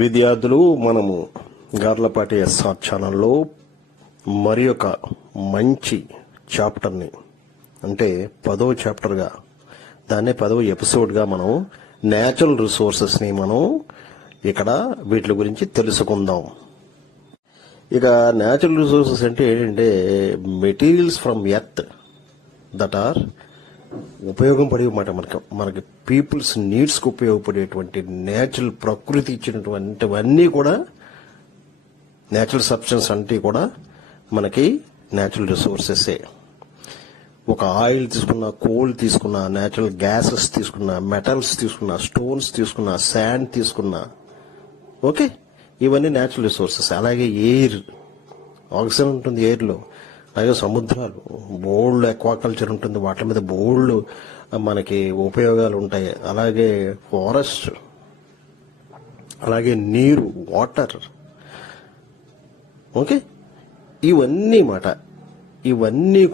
విద్యార్థులు, మనము గార్లపాటి ఎస్ఆర్ ఛానల్లో మరి ఒక మంచి చాప్టర్ని, అంటే 10వ చాప్టర్గా, దాన్నే 10వ ఎపిసోడ్గా మనం న్యాచురల్ రిసోర్సెస్ని మనం ఇక్కడ వీటి గురించి తెలుసుకుందాం. ఇక న్యాచురల్ రిసోర్సెస్ అంటే ఏంటంటే materials from earth that are ఉపయోగం పడే మాట, మనకి పీపుల్స్ నీడ్స్కి ఉపయోగపడేటువంటి న్యాచురల్ ప్రకృతి ఇచ్చినటువంటివన్నీ కూడా న్యాచురల్ సబ్స్టెన్స్ అంటే కూడా మనకి న్యాచురల్ రిసోర్సెసే. ఒక ఆయిల్ తీసుకున్నా, కోల్ తీసుకున్నా, న్యాచురల్ గ్యాసెస్ తీసుకున్నా, మెటల్స్ తీసుకున్నా, స్టోన్స్ తీసుకున్నా, శాండ్ తీసుకున్నా, ఓకే, ఇవన్నీ న్యాచురల్ రిసోర్సెస్. అలాగే ఎయిర్, ఆక్సిజన్ ఉంటుంది ఎయిర్లో. అలాగే సముద్రాలు, బోల్డ్ ఎక్వాకల్చర్ ఉంటుంది, వాటి మీద బోల్డ్ మనకి ఉపయోగాలు ఉంటాయి. అలాగే ఫారెస్ట్, అలాగే నీరు, వాటర్, ఓకే, ఇవన్నీ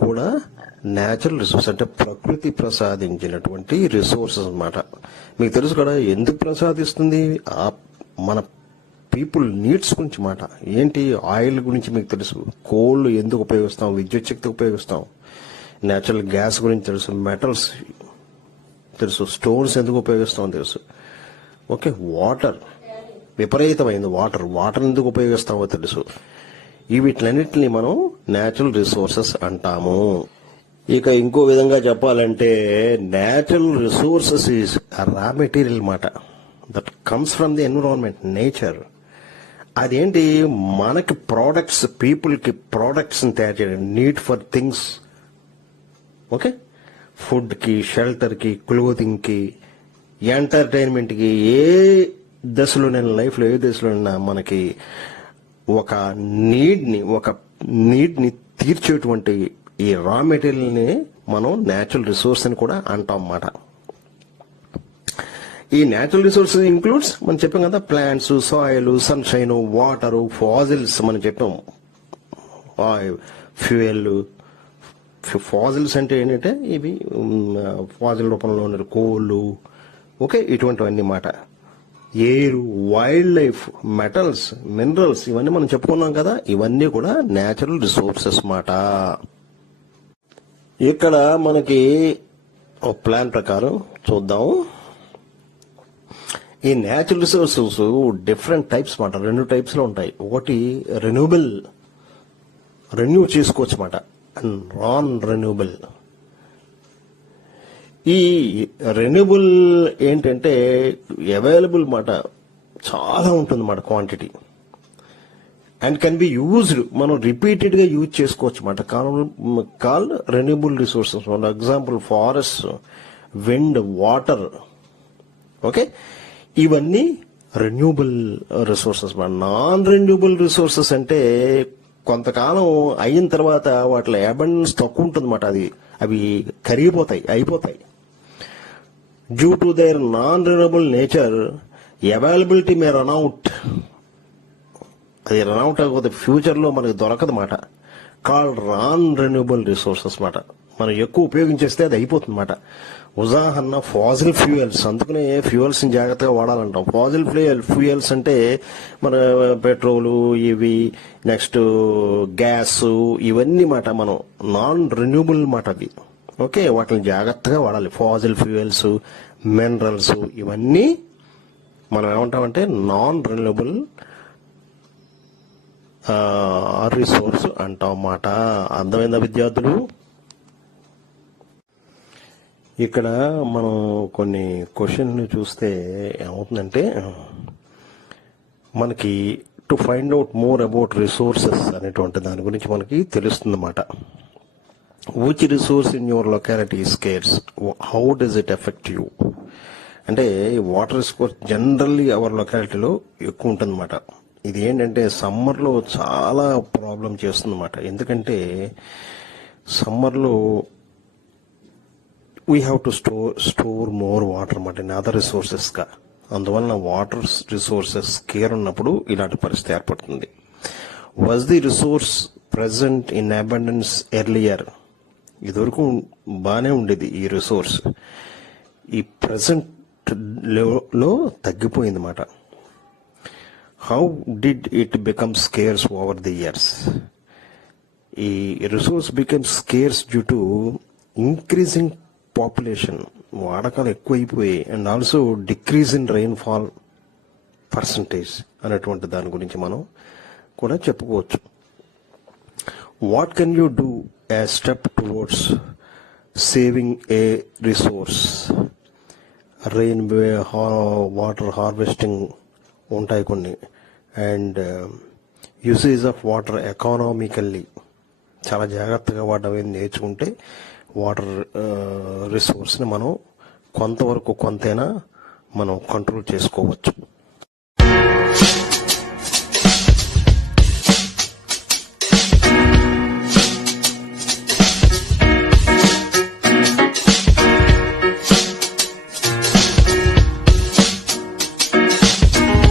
కూడా న్యాచురల్ రిసోర్స్, అంటే ప్రకృతి ప్రసాదించినటువంటి రిసోర్సెస్ అన్నమాట. మీకు తెలుసు కదా ఎందుకు ప్రసాదిస్తుంది, మన పీపుల్ నీడ్స్ గురించి మాట. ఏంటి, ఆయిల్ గురించి మీకు తెలుసు, కోల్ ఎందుకు ఉపయోగిస్తాం, విద్యుత్ శక్తి ఉపయోగిస్తాం, న్యాచురల్ గ్యాస్ గురించి తెలుసు, మెటల్స్ తెలుసు, స్టోన్స్ ఎందుకు ఉపయోగిస్తాం తెలుసు, ఓకే, వాటర్, విపరీతమైంది వాటర్ ఎందుకు ఉపయోగిస్తామో తెలుసు. వీటిలన్నింటినీ మనం న్యాచురల్ రిసోర్సెస్ అంటాము. ఇక ఇంకో విధంగా చెప్పాలంటే natural resources is raw material మాట, that comes from the environment, nature. అదేంటి, మనకి ప్రోడక్ట్స్, పీపుల్కి ప్రోడక్ట్స్ తయారు చేయడం, నీడ్ ఫర్ థింగ్స్, ఓకే, ఫుడ్కి, షెల్టర్కి, క్లోతింగ్కి, ఎంటర్టైన్మెంట్కి, ఏ దశలోనైనా, లైఫ్లో ఏ దశలోనైనా మనకి ఒక నీడ్ని తీర్చేటువంటి ఈ రా మెటీరియల్ని మనం న్యాచురల్ రిసోర్స్ అని కూడా అంటాం అన్నమాట. ఈ న్యాచురల్ రిసోర్సెస్ ఇంక్లూడ్స్ మనం చెప్పాం కదా, plants, soil, sunshine, water, fossils మనం చెప్పాం, ఫ్యూయల్. ఫాజిల్స్ అంటే ఏంటంటే ఇవి ఫాజిల్ రూపంలో ఉన్న కోళ్ళు, ఓకే, ఇటువంటివన్నీ మాట. Air, wild life, metals, minerals, ఇవన్నీ మనం చెప్పుకున్నాం కదా, ఇవన్నీ కూడా న్యాచురల్ రిసోర్సెస్ మాట. ఇక్కడ మనకి ఒక ప్లాన్ ప్రకారం చూద్దాం. ఈ న్యాచురల్ రిసోర్సెస్ డిఫరెంట్ టైప్స్ మాట, 2 టైప్స్ లో ఉంటాయి. ఒకటి రెన్యూ చేసుకోవచ్చు మాట, అండ్ నాన్ రెన్యూబుల్. ఈ రెన్యూబుల్ ఏంటంటే అవైలబుల్ మాట చాలా ఉంటుంది మాట, quantity, and can be used, మనం రిపీటెడ్ గా యూజ్ చేసుకోవచ్చు మాట. Call renewable resources. Example forest, wind, water, okay, ఇవన్నీ renewable resources. Non renewable resources అంటే కొంతకాలం అయిన తర్వాత వాటిలో అబండెన్స్ తక్కువ ఉంటుంది మాట, అవి అయిపోతాయి. Due to their non renewable nature, availability May run out. అది రన్ అవుట్ అయిపోతే ఫ్యూచర్ లో మనకి దొరకదు మాట. కాల్ నాన్ రెన్యూబుల్ రిసోర్సెస్ మాట. మనం ఎక్కువ ఉపయోగించేస్తే అది అయిపోతుంది మాట. ఉదాహరణ ఫాజిల్ ఫ్యూయల్స్. అందుకనే ఫ్యూయల్స్ ని జాగ్రత్తగా వాడాలంటాం. ఫాజిల్ ఫ్యూయల్స్ అంటే మన పెట్రోలు, ఇవి, నెక్స్ట్ గ్యాస్, ఇవన్నీ మాట మనం నాన్ రెన్యూబుల్ మాట అవి, ఓకే, వాటిని జాగ్రత్తగా వాడాలి. ఫాజిల్ ఫ్యూయల్స్, మినరల్స్, ఇవన్నీ మనం ఏమంటామంటే నాన్ రెన్యూబుల్ రిసోర్స్ అంటాం మాట. అర్థమైందా విద్యార్థులు? ఇక్కడ మనం కొన్ని క్వశ్చన్లు చూస్తే ఏమవుతుందంటే, మనకి to find out more about resources అనేటువంటి దాని గురించి మనకి తెలుస్తుంది అన్నమాట. Which resource in your locality is scares, how does it effect you. అంటే వాటర్ రిసోర్స్ జనరల్లీ అవర్ లొకాలిటీలో ఎక్కువ ఉంటుంది అన్నమాట. ఇది ఏంటంటే సమ్మర్లో చాలా ప్రాబ్లం చేస్తుంది అన్నమాట. ఎందుకంటే సమ్మర్లో we have to store more water అన్నమాట ఇన్ అదర్ రిసోర్సెస్ గా. అందువలన వాటర్ రిసోర్సెస్ కేర్ ఉన్నప్పుడు ఇలాంటి పరిస్థితి ఏర్పడుతుంది. Was the resource present in abundance earlier. ఇదివరకు బాగానే ఉండేది ఈ రిసోర్స్, ఈ ప్రెసెంట్ లో తగ్గిపోయింది అన్నమాట. How did it become scarce over the years? ఈ resource become scarce due to increasing population, వాడకాలు ఎక్కువైపోయి, and also decrease in rainfall percentage అనేటువంటి దాని గురించి మనం కూడా చెప్పుకోవచ్చు. What can you do as step towards saving a resource? Rain water harvesting ఉంటాయి కొన్ని, and usage of water economically, చాలా జాగ్రత్తగా వాడడం నేర్చుకుంటే వాటర్ రిసోర్స్ని మనం కొంతవరకు కొంతైనా మనం కంట్రోల్ చేసుకోవచ్చు.